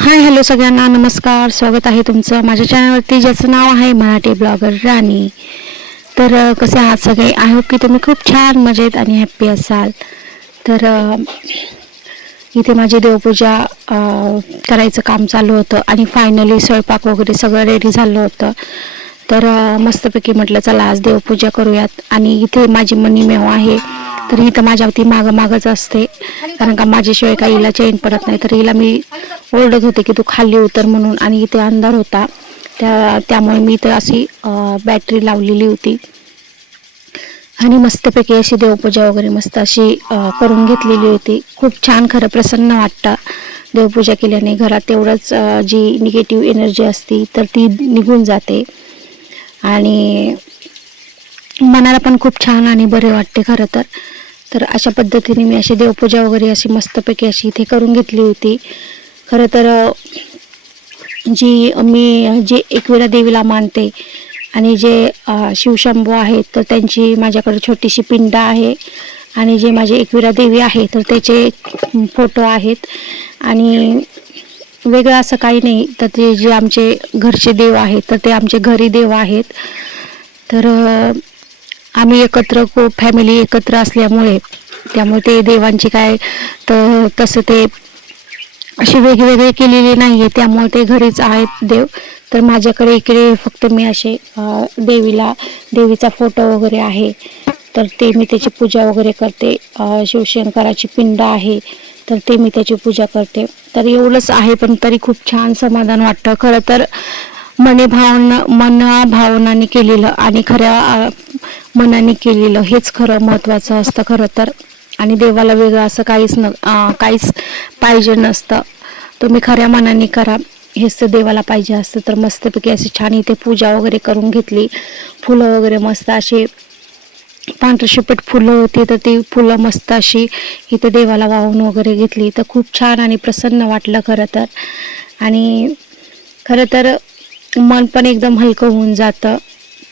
Hi hello सगळ्यांना नमस्कार स्वागत आहे तुमचं माझ्या चॅनलवरती ज्याचं नाव आहे मराठी ब्लॉगर राणी. तर कसे आहात सगळे? आय होप की तुम्ही खूप छान मजेत आणि हॅप्पी असाल. तर इथे माझी देवपूजा करायचं काम चालू होतं आणि फायनली स्वयंपाक वगैरे सगळं रेडी झालं होतं. तर मस्तपैकी म्हटलं चला आज देवपूजा करूयात. आणि इथे माझी मनी मेव आहे तर इथं माझ्यावरती मागं मागच असते. कारण का माझ्याशिवाय काही हिला चेन पडत नाही. तर हिला मी ओरडत होते की तू खाली उतर म्हणून. आणि इथे अंधार होता. त्या त्यामुळे मी इथं अशी बॅटरी लावलेली होती. आणि मस्तपैकी अशी देवपूजा वगैरे मस्त अशी करून घेतलेली होती. खूप छान खरं प्रसन्न वाटतं. देवपूजा केल्याने घरात तेवढंच जी निगेटिव्ह एनर्जी असती तर ती निघून जाते. आणि मनाला पण खूप छान आणि बरे वाटते खरं तर. तर अशा पद्धतीने मी अशी देवपूजा वगैरे अशी मस्तपैकी अशी इथे करून घेतली होती. खरं तर जी मी जे एकविरा देवीला मानते आणि जे शिवशंभू आहेत तर त्यांची माझ्याकडे छोटीशी पिंड आहे आणि जे माझे एकविरा देवी आहे तर त्याचे फोटो आहेत. आणि वेगळं असं काही नाही तर ते जे आमचे घरचे देव आहेत तर ते आमचे घरी देव आहेत. तर आम्ही एकत्र खूप फॅमिली एकत्र असल्यामुळे त्यामुळे ते देवांचे काय तर तसं ते असे वेगवेगळे केलेले नाही आहे त्यामुळे ते घरीच आहेत देव. तर माझ्याकडे इकडे फक्त मी असे देवीला देवीचा फोटो वगैरे आहे. तर ते मी त्याची पूजा वगैरे करते. शिवशंकराची पिंड आहे तर ते मी त्याची पूजा करते. तर एवढंच आहे पण तरी खूप छान समाधान वाटतं. खरं तर मने भावना मना भावनाने केलेलं आणि खऱ्या मनाने केलेलं हेच खरं महत्त्वाचं असतं खरं तर. आणि देवाला वेगळं असं काहीच न काहीच पाहिजे नसतं. तुम्ही खऱ्या मनाने करा. हेच तर देवाला पाहिजे असतं. तर मस्तपैकी अशी छान इथे पूजा वगैरे करून घेतली. फुलं वगैरे मस्त अशी पांढरशेपट फुलं होती तर ती फुलं मस्त अशी इथं देवाला वाहून वगैरे घेतली. तर खूप छान आणि प्रसन्न वाटलं खरं तर. आणि खरं तर मन पण एकदम हलकं होऊन जातं.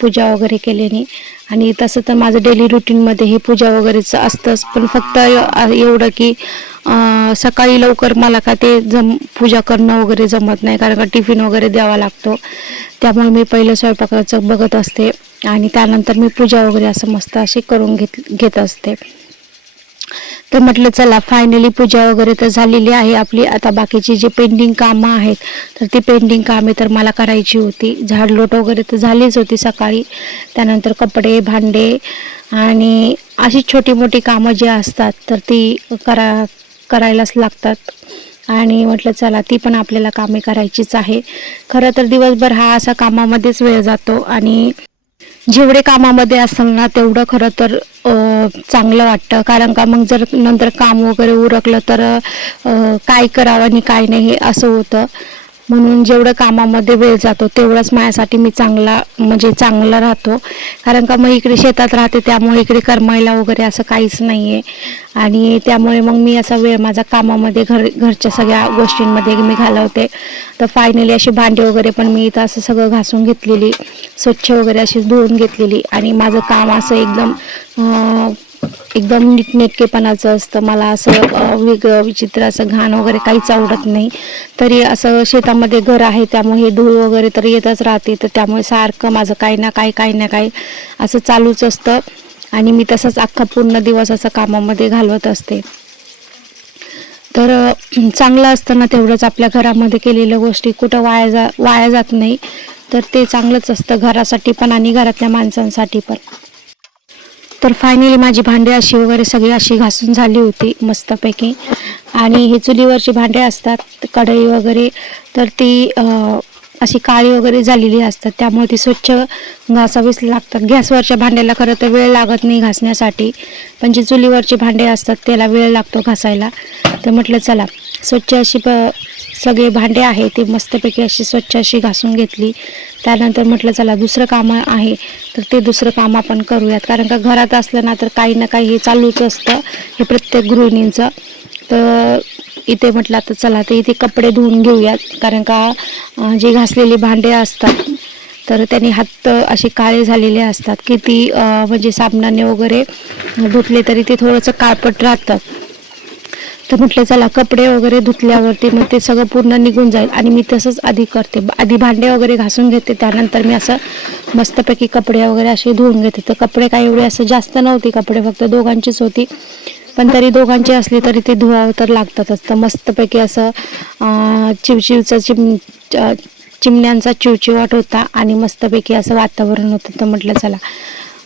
पूजा वगैरे केल्याने. आणि तसं तर माझं डेली रुटीनमध्ये हे पूजा वगैरेचं असतंच. पण फक्त एवढं की सकाळी लवकर मला का ते जम पूजा करणं वगैरे जमत नाही. कारण का टिफिन वगैरे द्यावा लागतो. त्यामुळे मी पहिलं स्वयंपाकाचं बघत असते. आणि त्यानंतर मी पूजा वगैरे असं मस्त अशी करून घेत घेत असते. तर म्हटलं चला फायनली पूजा वगैरे तर झालेली आहे आपली. आता बाकीची जी पेंडिंग कामं आहेत तर ती पेंडिंग कामे तर मला करायची होती. झाडलोट वगैरे तर झालीच होती सकाळी. त्यानंतर कपडे भांडे आणि अशी छोटी मोठी कामं जी असतात तर ती करा करायलाच लागतात. आणि म्हटलं चला ती पण आपल्याला कामे करायचीच आहे. खरं तर दिवसभर हा असा कामामध्येच वेळ जातो आणि जेवढे कामामध्ये असेल ना तेवढं खरं तर चांगलं वाटतं. कारण का मग जर नंतर काम वगैरे उरकलं तर काय करावं आणि काय नाही हे असं होतं. म्हणून जेवढं कामामध्ये वेळ जातो तेवढंच माझ्यासाठी मी चांगला म्हणजे चांगला राहतो. कारण का मग इकडे शेतात राहते त्यामुळे इकडे करमायला वगैरे असं काहीच नाही आहे आणि त्यामुळे मग मी असा वेळ माझा कामामध्ये घर घरच्या सगळ्या गोष्टींमध्ये मी घालवते. तर फायनली अशी भांडी वगैरे पण मी इथं असं सगळं घासून घेतलेली. स्वच्छ वगैरे अशी धुवून घेतलेली. आणि माझं काम असं एकदम एकदम नीटनेटकेपणाचं असतं. मला असं वेगळं विचित्र असं घाण वगैरे काहीच आवडत नाही. तरी असं शेतामध्ये घर आहे त्यामुळे हे धूळ वगैरे तर येतच राहते. तर त्यामुळे सारखं माझं काही ना काही काही ना काही असं चालूच असतं. आणि मी तसंच अख्खा पूर्ण दिवस असं कामामध्ये घालवत असते. तर चांगलं असतं ना तेवढंच. आपल्या घरामध्ये केलेल्या गोष्टी कुठं वाया जा वाया जात नाही. तर ते चांगलंच असतं घरासाठी पण आणि घरातल्या माणसांसाठी पण. तर फायनली माझी भांडी अशी वगैरे सगळी अशी घासून झाली होती मस्तपैकी. आणि हे चुलीवरची भांडे असतात कढई वगैरे तर ती अशी काळी वगैरे झालेली असतात. त्यामुळे ती स्वच्छ घासावीच लागतात. गॅसवरच्या भांड्याला खरं तर वेळ लागत नाही घासण्यासाठी. पण जे चुलीवरचे भांडे असतात त्याला वेळ लागतो घासायला. तर म्हटलं चला स्वच्छ अशी प सगळे भांडे आहे ते मस्तपैकी अशी स्वच्छ अशी घासून घेतली. त्यानंतर म्हटलं चला दुसरं काम आहे तर ते दुसरं काम आपण करूयात. कारण का घरात असलं ना तर काही ना काही हे चालूच असतं हे प्रत्येक गृहिणींचं. तर इथे म्हटलं आता चला तर इथे कपडे धुवून घेऊयात. कारण का जे घासलेली भांडे असतात तर त्यांनी हात असे काळे झालेले असतात. की ती म्हणजे साबणाने वगैरे धुतले तरी ते थोडंसं काळपट राहतं. तर म्हटलं चला कपडे वगैरे धुतल्यावरती मग ते सगळं पूर्ण निघून जाईल. आणि मी तसंच आधी करते. आधी भांडे वगैरे घासून घेते. त्यानंतर मी असं मस्तपैकी कपडे वगैरे असे धुवून घेते. तर कपडे काही एवढे असं जास्त नव्हते कपडे फक्त दोघांचीच होती. पण तरी दोघांची असली तरी ते धुवावं तर लागतातच. तर मस्तपैकी असं चिवचिवचं चिम चिमण्यांचा चिवचिवाट होता आणि मस्तपैकी असं वातावरण होतं. तर म्हटलं चला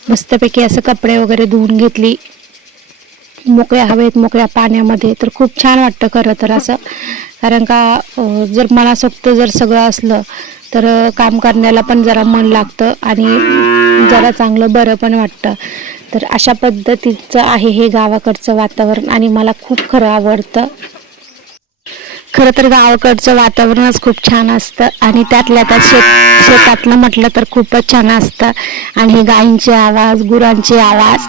मस्तपैकी असं कपडे वगैरे धुवून घेतली. मोकळ्या हवेत मोकळ्या पाण्यामध्ये. तर खूप छान वाटतं खरं तर असं. कारण का जर मनासोक्त जर सगळं असलं तर काम करण्याला पण जरा मन लागतं आणि जरा चांगलं बरं पण वाटतं. तर अशा पद्धतीचं आहे हे गावाकडचं वातावरण आणि मला खूप खरं आवडतं. खरं तर गावाकडचं वातावरणच खूप छान असतं आणि त्यातल्या त्यात शेत शेतातलं म्हटलं तर खूपच छान असतं. आणि हे गायींचे आवाज गुरांचे आवाज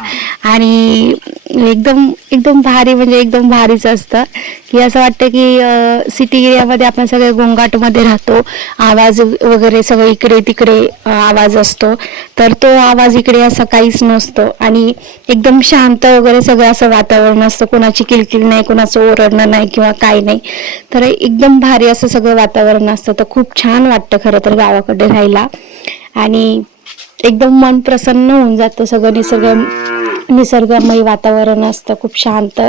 आणि एकदम एकदम भारी म्हणजे एकदम भारीच असतं. की असं वाटतं की सिटी एरियामध्ये आपण सगळे गोंगाटमध्ये राहतो. आवाज वगैरे सगळं इकडे तिकडे आवाज असतो. तर तो आवाज इकडे असा काहीच नसतो. आणि एकदम शांत वगैरे सगळं असं वातावरण असतं. कोणाची किलकिल नाही कोणाचं ओरडणं नाही किंवा काही नाही. तर एकदम भारी असं सगळं वातावरण असतं. तर खूप छान वाटतं खरं तर गावाकडे राहायला. आणि एकदम मन प्रसन्न होऊन जातं सगळं निसर्ग निसर्गमय वातावरण असतं खूप शांत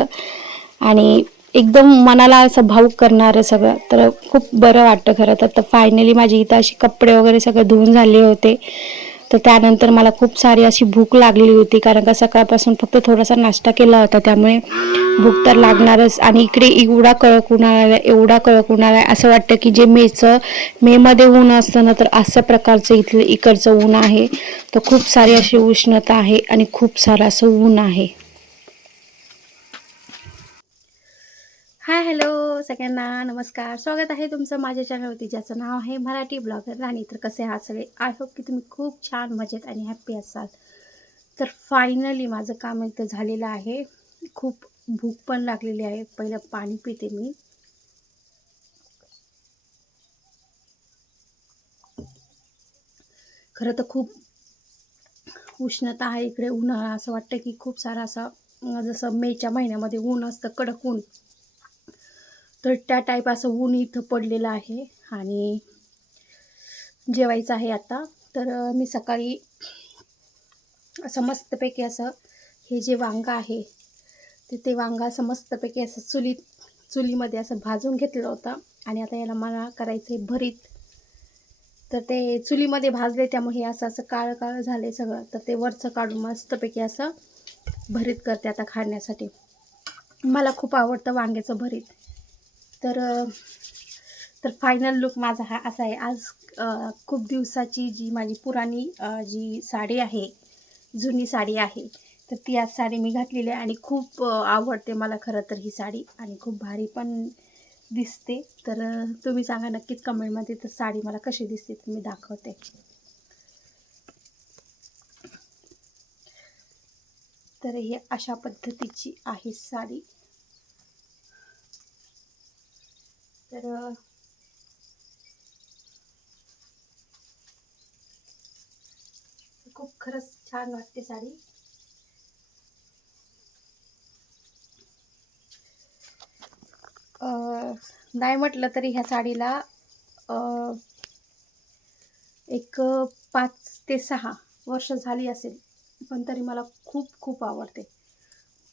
आणि एकदम मनाला असं भाऊक करणारं सगळं. तर खूप बरं वाटतं खरं तर. तर फायनली माझी इथं अशी कपडे वगैरे सगळं धुवून झाले होते. तर त्यानंतर मला खूप सारी अशी भूक लागलेली होती कारण का सकाळपासून फक्त थोडासा नाश्ता केला होता त्यामुळे भूक तर लागणारच. आणि इकडे एवढा कळक उन्हाळा आहे, एवढा कळक उन्हाळा आहे असं वाटतं की जे मेचं मेमध्ये ऊन असतं ना तर अशा प्रकारचं इथलं इकडचं ऊन आहे. तर खूप सारी अशी उष्णता आहे आणि खूप सारं असं ऊन आहे. हाय हॅलो सगळ्यांना नमस्कार. स्वागत आहे तुमचं माझ्या चॅनलवरती ज्याचं नाव आहे मराठी ब्लॉगर राणी. तर कसे आहात सगळे? आय होप की तुम्ही खूप छान मजेत आणि हॅप्पी असाल. तर फायनली माझं काम इथं झालेलं आहे. खूप भूक पण लागलेली आहे. पहिलं पाणी पिते मी. खरं तर खूप उष्णता आहे इकडे उन्हाळा. असं वाटतं की खूप सारा असा जसं मेच्या महिन्यामध्ये ऊन असतं कडक ऊन. तर त्या टाईप असं ऊन इथं पडलेलं आहे आणि जेवायचं आहे आता. तर मी सकाळी असं मस्तपैकी असं हे जे वांगं आहे ते ते वांगा असं मस्तपैकी असं चुलीत चुलीमध्ये असं भाजून घेतलं होतं आणि आता याला मला करायचं आहे भरीत. तर ते चुलीमध्ये भाजले त्यामुळे हे असं असं काळं काळं झालं सगळं. तर ते वरचं काढून मस्तपैकी असं भरीत करते आता खाण्यासाठी. मला खूप आवडतं वांग्याचं भरीत. तर तर फायनल लुक माझा हा असा आहे. आज खूप दिवसाची जी माझी पुराणी जी साडी आहे जुनी साडी आहे तर ती आज साडी मी घातलेली आहे आणि खूप आवडते मला खरं तर ही साडी आणि खूप भारी पण दिसते. तर तुम्ही सांगा नक्कीच कमेंटमध्ये तर साडी मला कशी दिसते तर मी दाखवते. तर हे अशा पद्धतीची आहे साडी. तर खूप खरंच छान वाटते साडी. नाही म्हटलं तरी ह्या साडीला एक पाच ते सहा वर्ष झाली असेल पण तरी मला खूप खूप आवडते.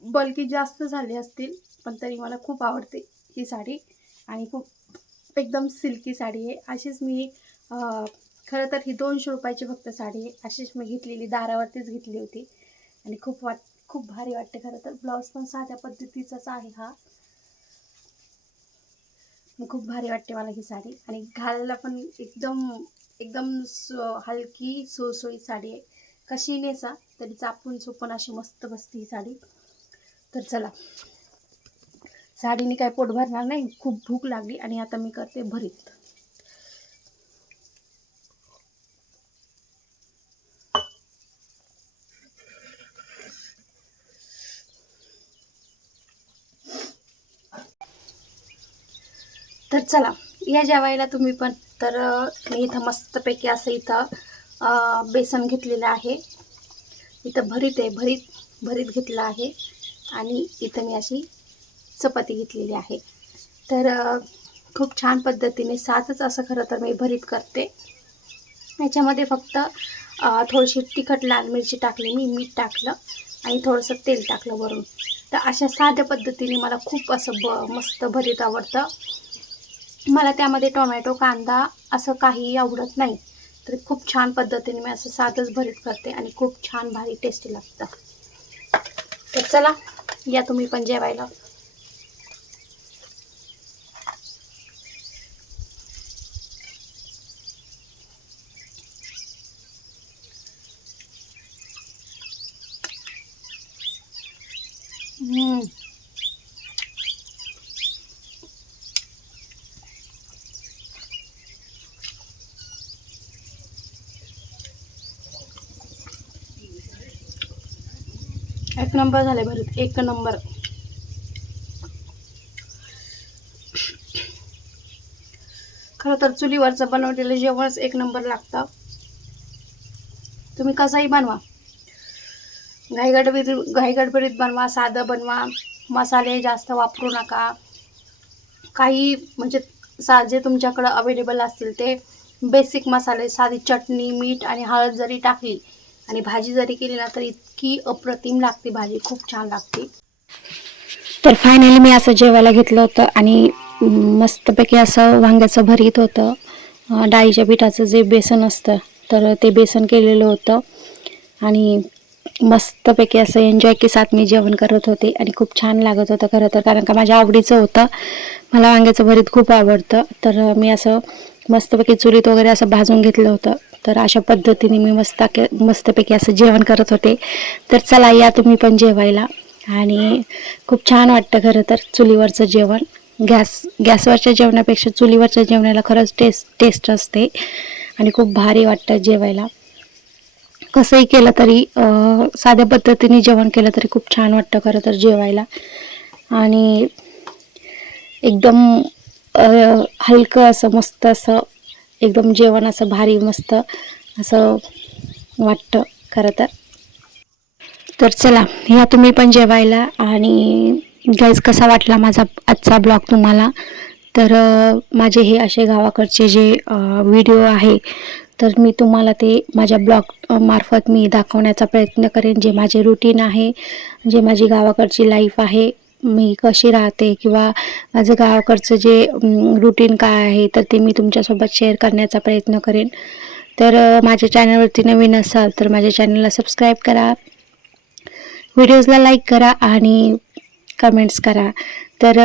बल्कि जास्त झाले असतील पण तरी मला खूप आवडते ही साडी. आणि खूप एकदम सिल्की साडी आहे. अशीच मी खरं तर ही दोनशे रुपयाची फक्त साडी आहे. अशीच मी घेतलेली दारावरतीच घेतली होती. आणि खूप वाट खूप भारी वाटते खरं तर. ब्लाऊज पण साध्या पद्धतीचाच आहे हा. खूप भारी वाटते मला ही साडी. आणि घालायला पण एकदम एकदम सु हलकी सुळसुळीत साडी आहे. कशी नेसा तरी चापून चुपून अशी मस्त बसते ही साडी. तर चला. साडीने काय पोट भरणार नाही. खूप भूक लागली आणि आता मी करते भरीत. तर चला या जेवायला तुम्ही पण. तर मी इथं मस्तपैकी असं इथं बेसन घेतलेलं आहे. इथं भरीत आहे भरीत भरीत घेतलं आहे. आणि इथं मी अशी चपाती घेतलेली आहे. तर खूप छान पद्धतीने साधच असं खरं तर मी भरीत करते. याच्यामध्ये फक्त थोडीशी तिखट लाल मिरची टाकली मी मीठ टाकलं आणि थोडंसं तेल टाकलं वरून. तर अशा साध्या पद्धतीने मला खूप असं ब मस्त भरीत आवडतं. मला त्यामध्ये टोमॅटो कांदा असं काही आवडत नाही. तर खूप छान पद्धतीने मी असं साधंच भरीत करते आणि खूप छान भारी टेस्टी लागतं. तर चला या तुम्ही पण जेवायला. एक नंबर झाले भरीत एक नंबर. खरं तर चुलीवरचं बनवलेलं जेवणच एक नंबर लागतं. तुम्ही कसंही बनवा. घाईगडबडीत घाईगडबडीत बनवा साधं बनवा. मसाले जास्त वापरू नका. काही म्हणजे सा जे तुमच्याकडं अवेलेबल असतील ते बेसिक मसाले साधी चटणी मीठ आणि हळद जरी टाकली आणि भाजी जरी केली ना तर इतकी अप्रतिम लागते भाजी. खूप छान लागते. तर फायनली मी असं जेवायला घेतलं होतं आणि मस्तपैकी असं वांग्याचं भरीत होतं. डाळीच्या पिठाचं जे बेसन असतं तर ते बेसन केलेलं होतं. आणि मस्तपैकी असं एन्जॉय की साथ मी जेवण करत होते आणि खूप छान लागत होतं खरं तर. कारण का माझ्या आवडीचं होतं. मला वांग्याचं भरीत खूप आवडतं. तर मी असं मस्तपैकी चुलीत वगैरे असं भाजून घेतलं होतं. तर अशा पद्धतीने मी मस्त मस्तपैकी असं जेवण करत होते. तर चला या तुम्ही पण जेवायला. आणि खूप छान वाटतं खरं तर चुलीवरचं जेवण. गॅस गॅसवरच्या जेवणापेक्षा चुलीवरच्या जेवणाला खरंच टेस्ट टेस्ट असते. आणि खूप भारी वाटतं जेवायला. कसंही केलं तरी साध्या पद्धतीने जेवण केलं तरी खूप छान वाटतं खरं तर जेवायला. आणि एकदम हलकं असं मस्त असं एकदम जेवण असं भारी मस्त असं वाटतं खरं तर. तर चला या तुम्ही पण जेवायला आणि गाईज कसा वाटला माझा आजचा ब्लॉग तुम्हाला? तर माझे हे असे गावाकडचे जे व्हिडिओ आहे तर मी तुम्हाला ते माझ्या ब्लॉग मार्फत मी दाखवण्याचा प्रयत्न करेन. जे माझे रुटीन आहे जे माझी गावाकडची लाईफ आहे मी कशी राहते किंवा माझं गावाकडचं जे रुटीन काय आहे तर ते मी तुमच्यासोबत शेअर करण्याचा प्रयत्न करेन. तर माझ्या चॅनलवरती नवीन असाल तर माझ्या चॅनलला सबस्क्राईब करा. व्हिडिओजला लाईक करा आणि कमेंट्स करा. तर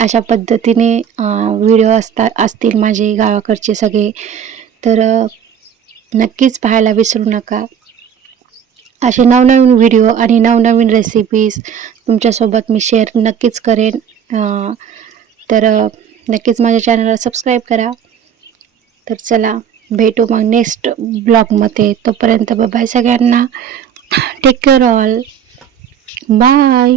अशा पद्धतीने व्हिडिओ असता असतील माझे गावाकडचे सगळे. तर नक्कीच पाहायला विसरू नका. असे नवनवीन व्हिडिओ आणि नवनवीन रेसिपीज तुमच्यासोबत मी शेअर नक्कीच करेन. तर नक्कीच माझ्या चॅनलला सबस्क्राईब करा. तर चला भेटू मग नेक्स्ट ब्लॉगमध्ये तोपर्यंत बाय सगळ्यांना. Take care all bye